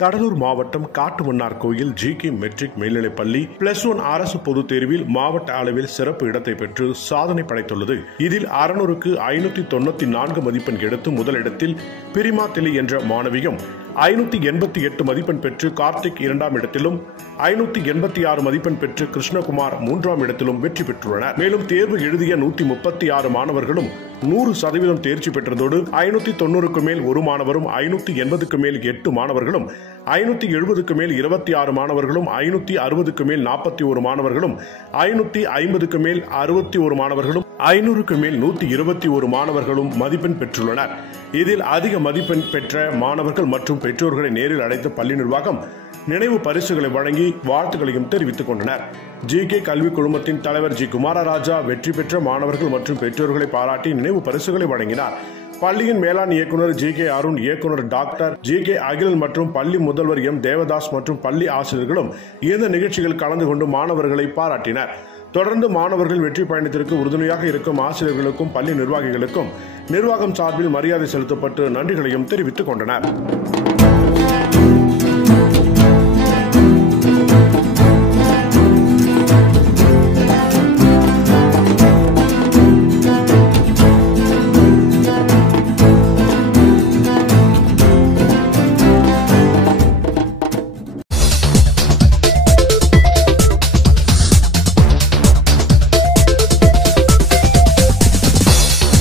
கடலூர் மாவட்டம் காட்டுமன்னார் கோயில் G K. Matric மேல்நிலைப்பள்ளி +1 அரசு பொதுத் தேர்வில் மாவட்ட அளவில் சிறப்பு இடத்தை பெற்று சாதனை படைத்துள்ளது. இதில் 600க்கு 594 மதிப்பெண் எடுத்து முதலிடத்தில் பிரிமா தெளி என்ற மாணவியும், 588 மதிப்பெண் பெற்று கார்த்திக் 2ஆம் இடத்திலும், 586 மதிப்பெண் பெற்று கிருஷ்ணகுமார் 3ஆம் இடத்திலும் வெற்றி பெற்றுள்ளனர். மேலும் தேர்வு எழுதிய 136 மாணவர்களும் 100% தேர்ச்சி பெற்றதோடு 590க்கு மேல் ஒரு மாணவரும், 580க்கு மேல் 8 மாணவர்களும், 570க்கு மேல் 26 மாணவர்களும், 560க்கு மேல் 41 மாணவர்களும், 550க்கு மேல் 61 மாணவர்களும், 500க்கு மேல் 121 மாணவர்களும் மதிப்பெண் பெற்றுள்ளனர். இதில் அதிக மதிப்பெண் பெற்ற மாணவர்கள் மற்றும் பெற்றோர்களை நேரில் அழைத்த பள்ளி நிர்வாகம் நினைவு பரிசுகளை வழங்கி வாழ்த்துக்களையும் தெரிவித்துக் கொண்டனர். ஜி.கே. கல்வி குழுமத்தின் தலைவர் ஜி. குமாரராஜா வெற்றி பெற்ற மாணவர்கள் மற்றும் பெற்றோர்களை பாராட்டி நினைவு பரிசுகளை வழங்கினார். பள்ளியின் மேலாண் இயக்குநர் ஜி.கே. அருண், இயக்குநர் டாக்டர் ஜி.கே. அகிலன் மற்றும் பள்ளி முதல்வர் எம். தேவதாஸ் மற்றும் பள்ளி ஆசிரியர்களும் இந்த நிகழ்ச்சியில் கலந்து கொண்டு மாணவர்களை பாராட்டினர். தொடர்ந்து மாணவர்கள் வெற்றி பயணத்திற்கு உறுதுணையாக இருக்கும் ஆசிரியர்களுக்கும் பள்ளி நிர்வாகிகளுக்கும் நிர்வாகம் சார்பில் மரியாதை செலுத்தப்பட்டு நன்றிகளையும் தெரிவித்துக் கொண்டனர்.